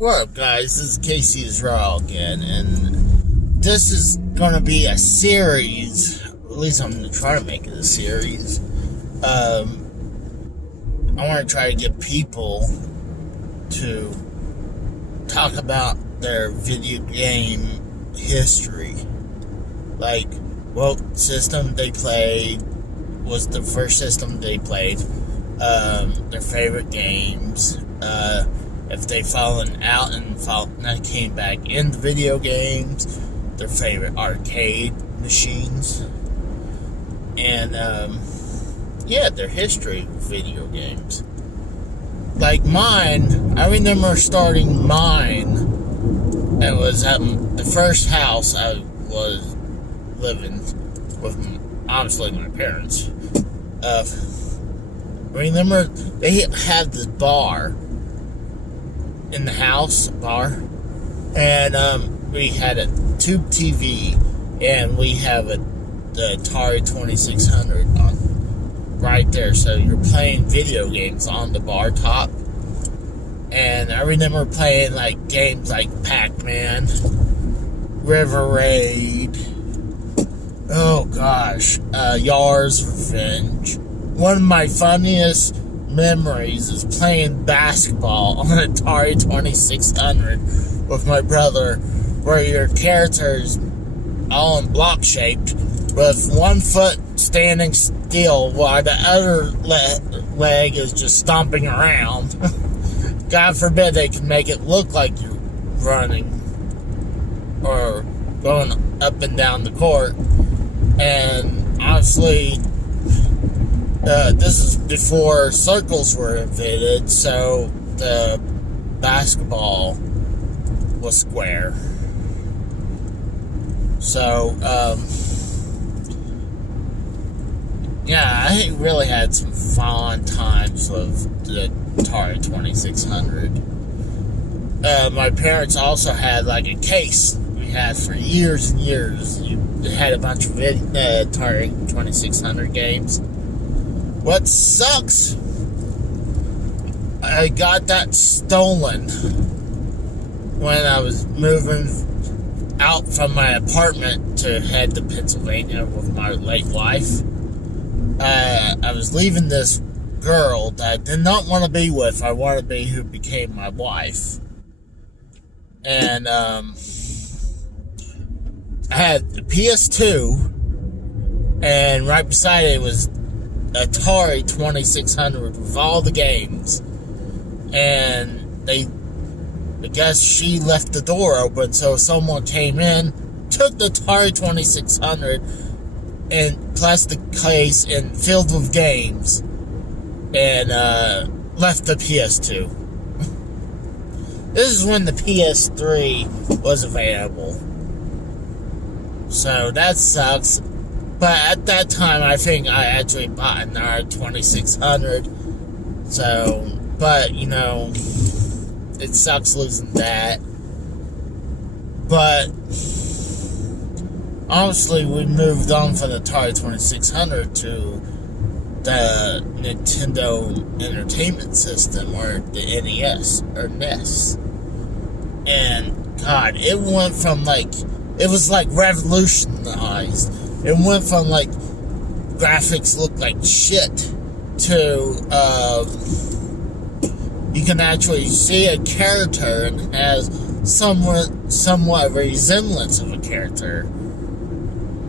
What up, guys? This is Casey Israel again, and this is going to be a series. At least I'm going to try to make it a series. I want to try to get people to talk about their video game history. Like, what system they played, was the first system they played, their favorite games, if they've fallen out and came back into video games, their favorite arcade machines, and their history of video games. Like mine, I remember starting mine. It was at the first house I was living with, obviously, my parents. I remember they had this bar in the house, bar, and we had a tube TV, and we have the Atari 2600 on right there, so you're playing video games on the bar top. And I remember playing like games like Pac-Man, River Raid, oh gosh, Yar's Revenge. One of my funniest memories is playing basketball on Atari 2600 with my brother, where your character's all in block shaped with one foot standing still while the other leg is just stomping around. God forbid they can make it look like you're running or going up and down the court. And obviously this is before circles were invented, so the basketball was square. So, I really had some fun times with the Atari 2600. My parents also had like a case we had for years and years. You had a bunch of Atari 2600 games. What sucks, I got that stolen when I was moving out from my apartment to head to Pennsylvania with my late wife. I was leaving this girl that I did not want to be with. I wanted to be who became my wife. And I had the PS2, and right beside it was Atari 2600 with all the games. And I guess she left the door open, so someone came in, took the Atari 2600 and plastic case and filled with games, and left the PS2. This is when the PS3 was available, so that sucks. But at that time, I think I actually bought another 2600. So, but, it sucks losing that. But, honestly, we moved on from the Atari 2600 to the Nintendo Entertainment System, or the NES, or NES. And, God, it went from, it was, revolutionized. It went from, graphics looked like shit to, you can actually see a character and has somewhat resemblance of a character,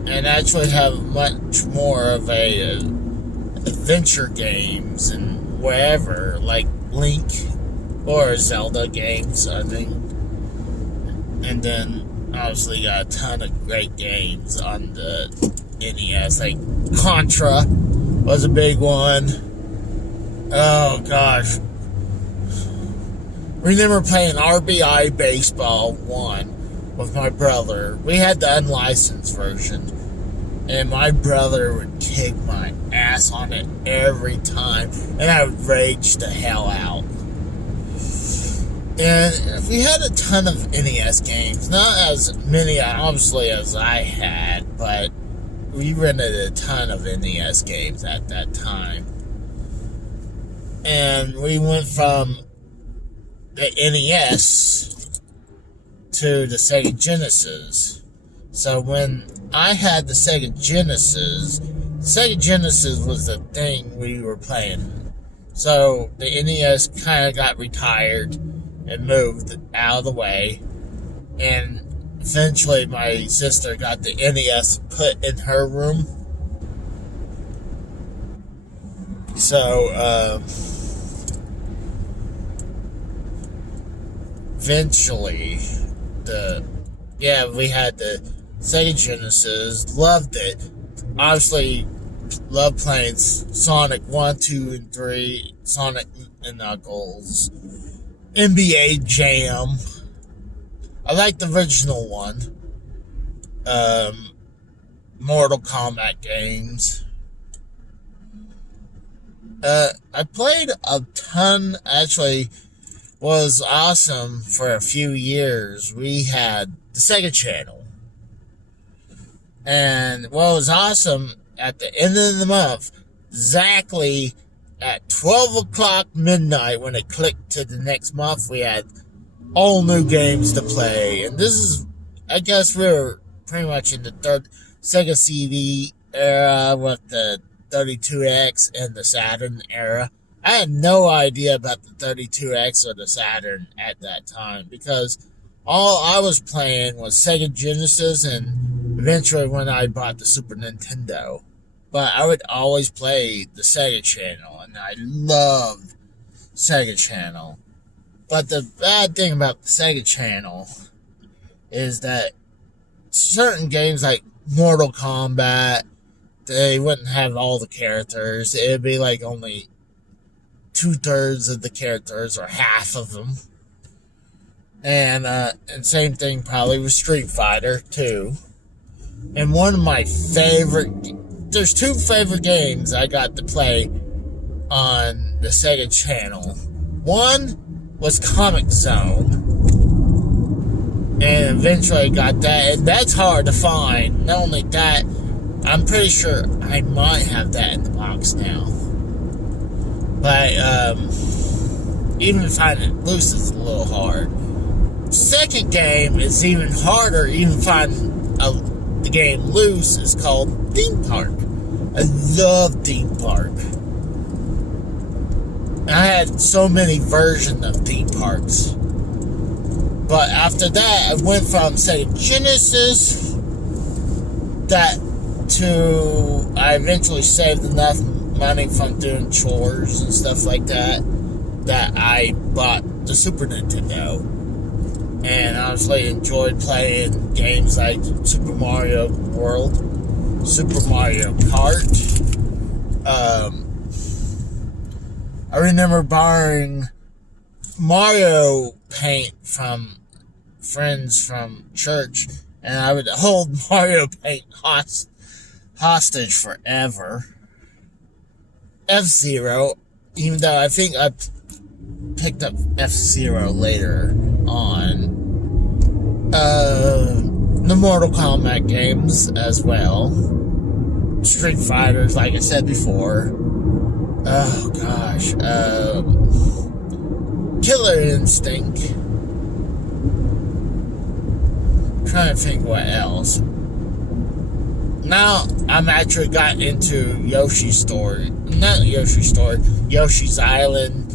and actually have much more of a adventure games and whatever, like Link or Zelda games, I think. And then obviously got a ton of great games on the NES, like Contra was a big one. Oh gosh, remember playing RBI Baseball 1 with my brother. We had the unlicensed version, and my brother would kick my ass on it every time, and I would rage the hell out. And we had a ton of NES games, not as many obviously as I had, but we rented a ton of NES games at that time. And we went from the NES to the Sega Genesis. So when I had the Sega Genesis was the thing we were playing. So the NES kind of got retired and moved out of the way. And eventually my sister got the NES put in her room. So, eventually, we had the Sega Genesis, loved it. Obviously, loved playing Sonic 1, 2, and 3, Sonic and Knuckles, NBA Jam. I like the original one. Mortal Kombat games. I played a ton, actually. Was awesome for a few years. We had the Sega Channel. And what was awesome, at the end of the month, exactly at 12 o'clock midnight, when it clicked to the next month, we had all new games to play. And this is, I guess we were pretty much in the third Sega CD era with the 32X and the Saturn era. I had no idea about the 32X or the Saturn at that time, because all I was playing was Sega Genesis, and eventually when I bought the Super Nintendo. But I would always play the Sega Channel, and I loved Sega Channel. But the bad thing about the Sega Channel is that certain games like Mortal Kombat, they wouldn't have all the characters. It would be like only 2/3 of the characters or half of them. And same thing probably with Street Fighter too. And one of my there's two favorite games I got to play on the Sega Channel. One was Comic Zone. And eventually I got that, and that's hard to find. Not only that, I'm pretty sure I might have that in the box now. But even finding it loose is a little hard. Second game is even harder. Even finding the game loose is called Theme Park. I love Theme Park. I had so many versions of theme parks. But after that, I went from Sega Genesis I eventually saved enough money from doing chores and stuff like that I bought the Super Nintendo. And honestly enjoyed playing games like Super Mario World, Super Mario Kart. I remember borrowing Mario paint from friends from church, and I would hold Mario paint hostage forever. F-Zero, even though I think I picked up F-Zero later on. The Mortal Kombat games as well. Street Fighters, like I said before. Oh gosh. Killer Instinct. I'm trying to think what else. Now I'm actually got into Yoshi's Story. Not Yoshi's Story. Yoshi's Island.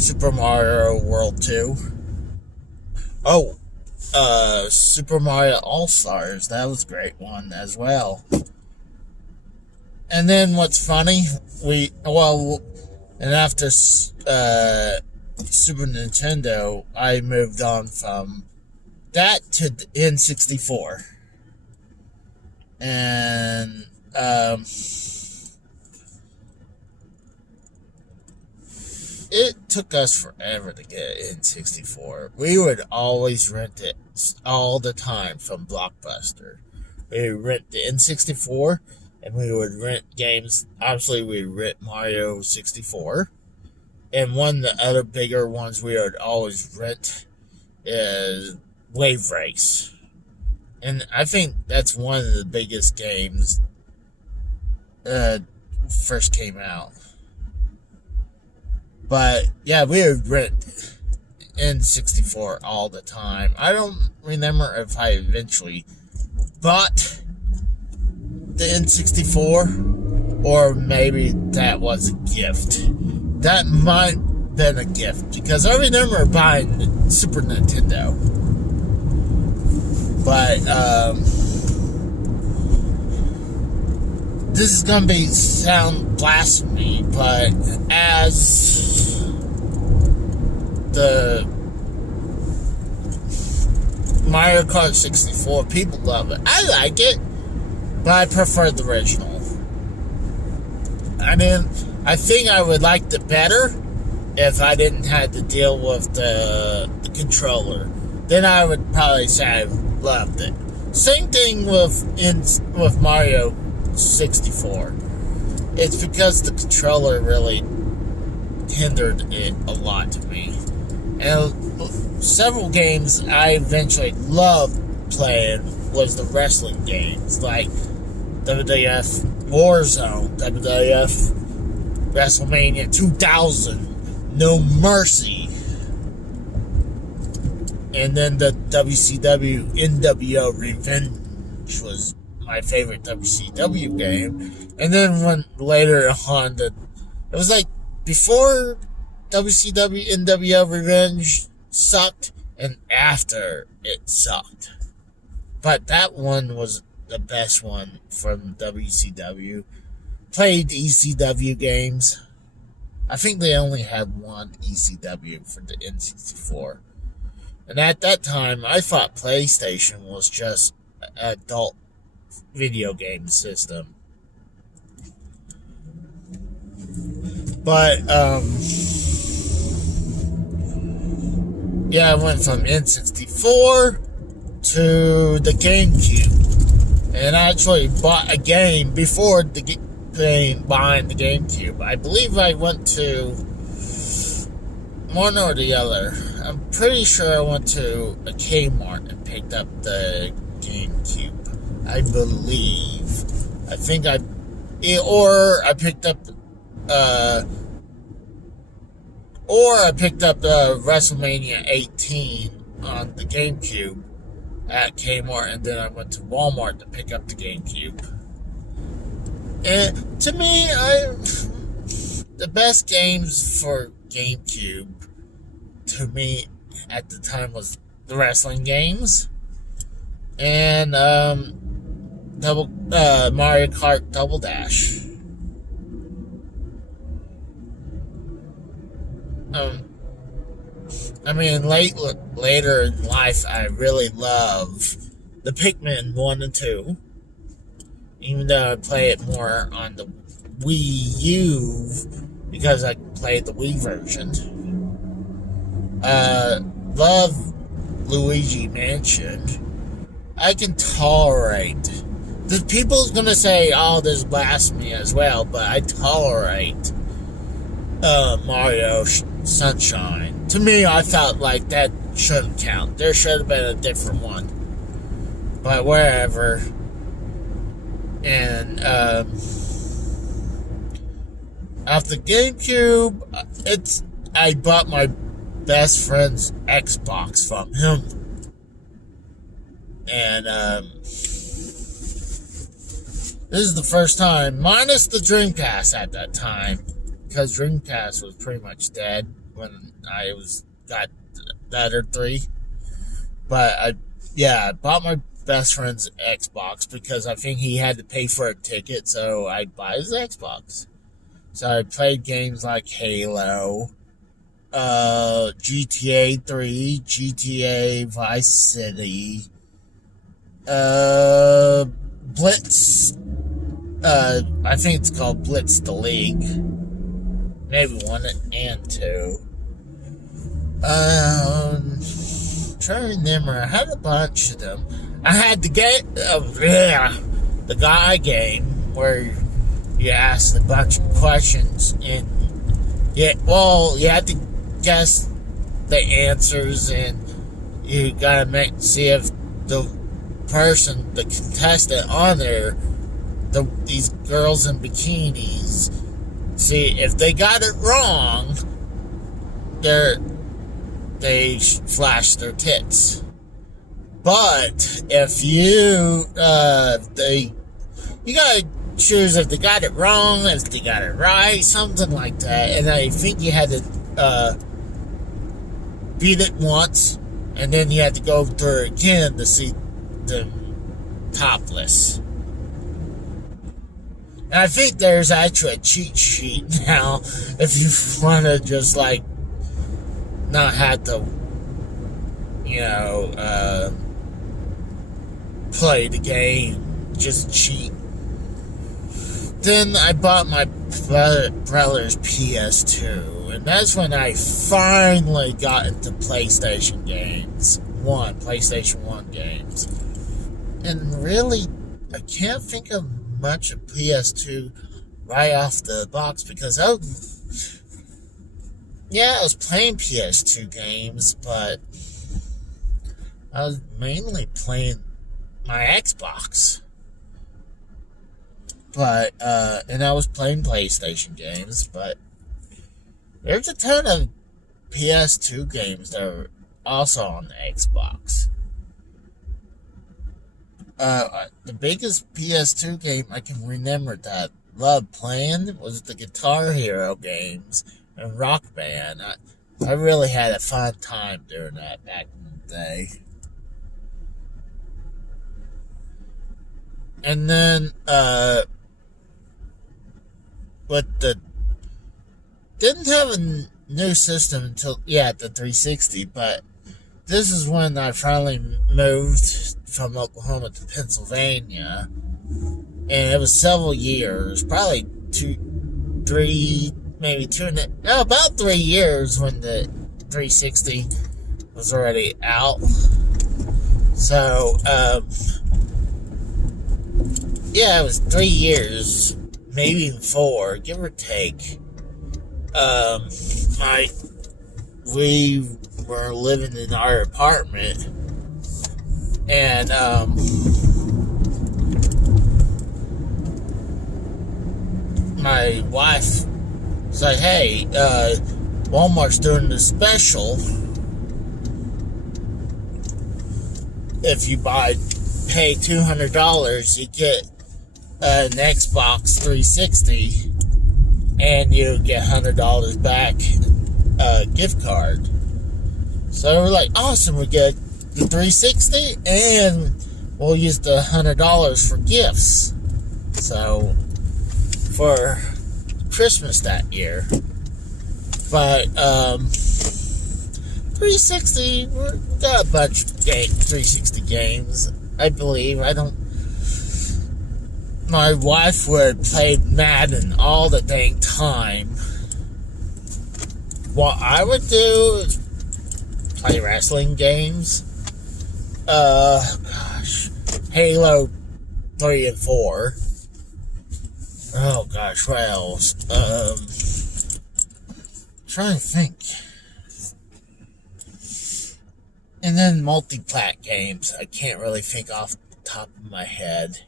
Super Mario World 2. Oh. Super Mario All-Stars. That was a great one as well. And then what's funny, and after Super Nintendo, I moved on from that to the N64. And it took us forever to get N64. We would always rent it all the time from Blockbuster. We would rent the N64, and we would rent games. Obviously, we would rent Mario 64. And one of the other bigger ones we would always rent is Wave Race. And I think that's one of the biggest games first came out. But yeah, we would rent N64 all the time. I don't remember if I eventually bought the N64 or maybe that was a gift. That might have been a gift because I remember buying the Super Nintendo. But this is gonna sound blasphemy, but as the Mario Kart 64, people love it. I like it, but I prefer the original. I mean, I think I would like it better if I didn't have to deal with the controller. Then I would probably say I loved it. Same thing with Mario 64. It's because the controller really hindered it a lot to me. And several games I eventually loved playing was the wrestling games, like WWF Warzone, WWF WrestleMania 2000, No Mercy, and then the WCW NWO Revenge was my favorite WCW game. And then when later on, it was like before WCW NWO Revenge sucked and after it sucked. But that one was the best one from WCW. Played ECW games. I think they only had one ECW for the N64. And at that time, I thought PlayStation was just an adult video game system. But, yeah, I went from N64 to the Gamecube. And I actually bought a game before the game buying the Gamecube. I believe I went to one or the other. I'm pretty sure I went to a Kmart and picked up the Gamecube. I believe. I think or I picked up WrestleMania 18 on the Gamecube at Kmart, and then I went to Walmart to pick up the Gamecube. And to me, the best games for Gamecube, to me, at the time was the wrestling games and Mario Kart Double Dash. I mean, later in life, I really love the Pikmin 1 and 2. Even though I play it more on the Wii U, because I played the Wii version. Love Luigi Mansion. I can tolerate. The people's gonna say, oh, there's blasphemy as well, but I tolerate Mario Sunshine. To me, I felt like that shouldn't count. There should have been a different one. But wherever. And after GameCube, I bought my best friend's Xbox from him. And this is the first time, minus the Dreamcast at that time, because Dreamcast was pretty much dead when I got the other three. But I bought my best friend's Xbox because I think he had to pay for a ticket, so I'd buy his Xbox. So I played games like Halo, GTA 3, GTA Vice City, Blitz, I think it's called Blitz the League, maybe 1 and 2. Trying to remember, I had a bunch of them. I had the guy game where you asked a bunch of questions and you had to guess the answers, and you gotta see if the contestant on there, these girls in bikinis, see if they got it wrong, they flash their tits. But if you you gotta choose if they got it wrong, if they got it right, something like that. And I think you had to beat it once, and then you had to go through it again to see them topless. And I think there's actually a cheat sheet now if you want to just like not have to, play the game, just cheat. Then I bought my brother's PS2, and that's when I finally got into PlayStation 1 games. And really, I can't think of much of PS2 right off the box because I was playing PS2 games, but I was mainly playing my Xbox. But, and I was playing PlayStation games, but there's a ton of PS2 games that are also on the Xbox. The biggest PS2 game I can remember that I loved playing was the Guitar Hero games and Rock Band. I really had a fun time doing that back in the day. And then, didn't have a new system until, the 360, but this is when I finally moved from Oklahoma to Pennsylvania, and it was several years, probably about 3 years when the 360 was already out. So, it was 3 years, maybe even 4, give or take. We were living in our apartment, and my wife said, "Hey, Walmart's doing this special. If you pay $200, you get an Xbox 360, and you get $100 back gift card." So we're like, awesome, we get the 360 and we'll use the $100 for gifts. So for Christmas that year. But 360, we got a bunch of 360 games, I believe. My wife would play Madden all the dang time. What I would do is play wrestling games. Halo 3 and 4. Oh gosh, what else? Trying to think. And then multi-plat games. I can't really think off the top of my head.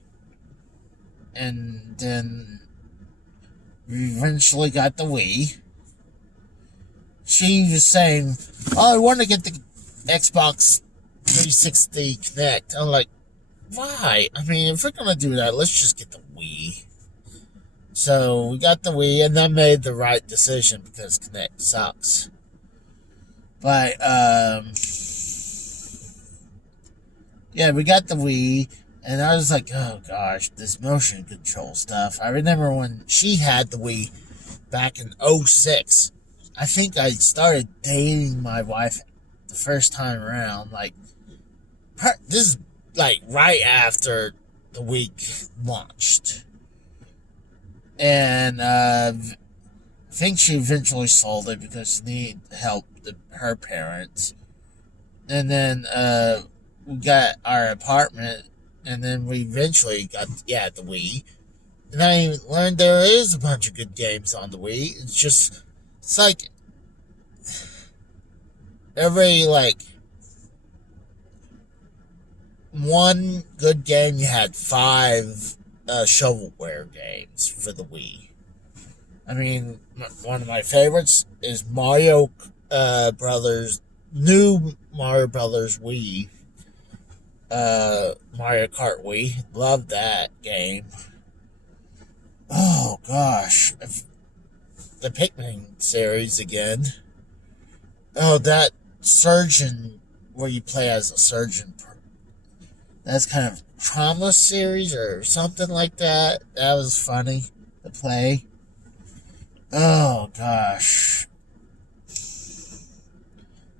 And then we eventually got the Wii. She was saying, "Oh, I want to get the Xbox 360 Connect." I'm like, why? I mean, if we're going to do that, let's just get the Wii. So we got the Wii, and I made the right decision because Connect sucks. But, we got the Wii, and I was like, oh gosh, this motion control stuff. I remember when she had the Wii back in 2006. I think I started dating my wife the first time around. This is right after the Wii launched. And I think she eventually sold it because she needed help her parents. And then we got our apartment, and then we eventually got the Wii. And I learned there is a bunch of good games on the Wii. It's like every one good game, you had 5 shovelware games for the Wii. I mean, one of my favorites is Mario Brothers, new Mario Brothers Wii, Mario Kart Wii. Love that game. Oh gosh, the Pikmin series again. Oh, that surgeon where you play as a surgeon. That's kind of trauma series or something like that. That was funny to play. Oh gosh.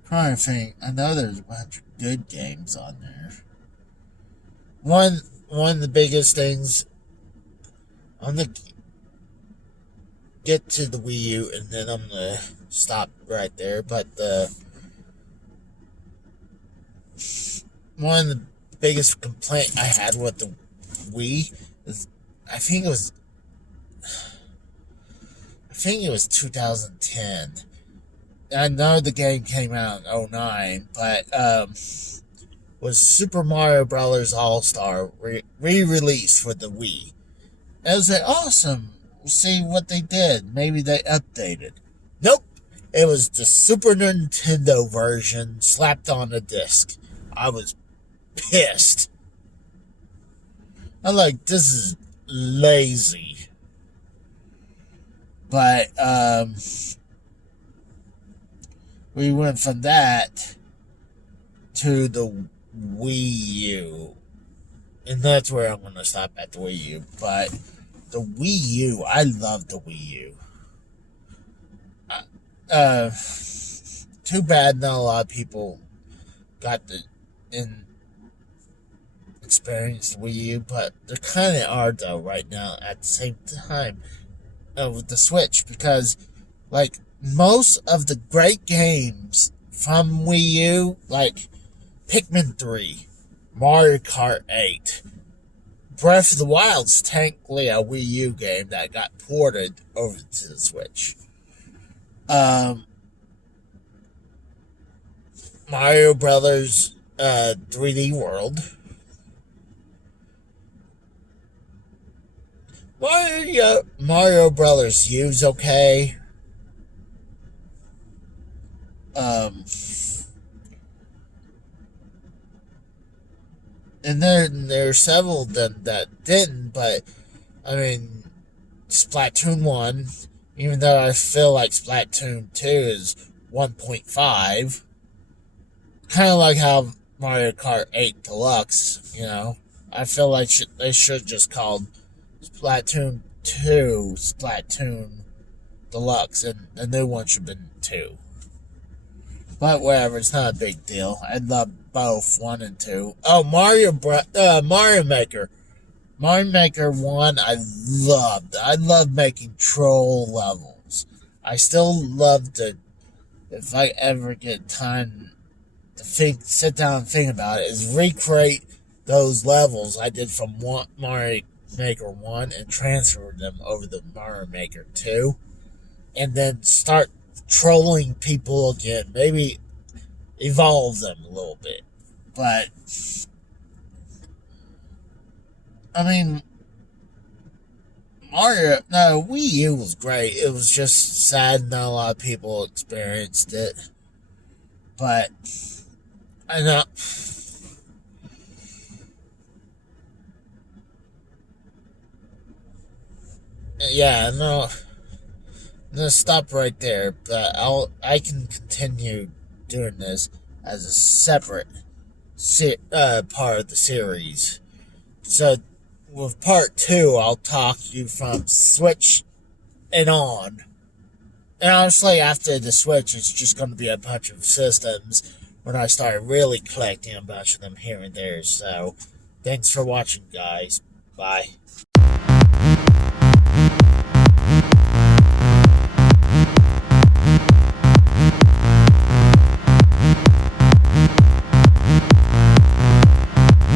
Trying to think. I know there's a bunch of good games on there. One of the biggest things. I'm gonna get to the Wii U and then I'm gonna stop right there. But one of the biggest complaint I had with the Wii is I think it was 2010. I know the game came out in 2009, but was Super Mario Bros. All-Star re-released for the Wii. It was like, awesome. We'll see what they did. Maybe they updated. Nope. It was the Super Nintendo version slapped on a disc. I was pissed. I'm like, this is lazy. But, we went from that to the Wii U. And that's where I'm going to stop at the Wii U. But the Wii U, I love the Wii U. Too bad not a lot of people got the experience the Wii U, but there kind of are though right now at the same time with the Switch, because like most of the great games from Wii U, like Pikmin 3, Mario Kart 8, Breath of the Wild's technically a Wii U game that got ported over to the Switch. Mario Brothers 3D World. Mario Brothers U's okay. And there are several that didn't, but I mean, Splatoon 1, even though I feel like Splatoon 2 is 1.5, kind of like how Mario Kart 8 Deluxe, I feel like they should just called Splatoon 2 Splatoon Deluxe, and the new one should have been 2. But whatever, it's not a big deal. I love both 1 and 2. Oh, Mario Maker. Mario Maker 1 I loved. I love making troll levels. I still love to, if I ever get time to sit down and think about it, is recreate those levels I did from Mario Maker 1 and transfer them over to Mario Maker 2. And then start trolling people again. Maybe evolve them a little bit. But, I mean, Wii U was great. It was just sad not a lot of people experienced it. But, I know. Yeah, no. I'm gonna stop right there, but I can continue doing this as a separate part of the series. So with part 2, I'll talk to you from Switch and on. And honestly, after the Switch, it's just going to be a bunch of systems when I start really collecting a bunch of them here and there. So thanks for watching, guys. Bye.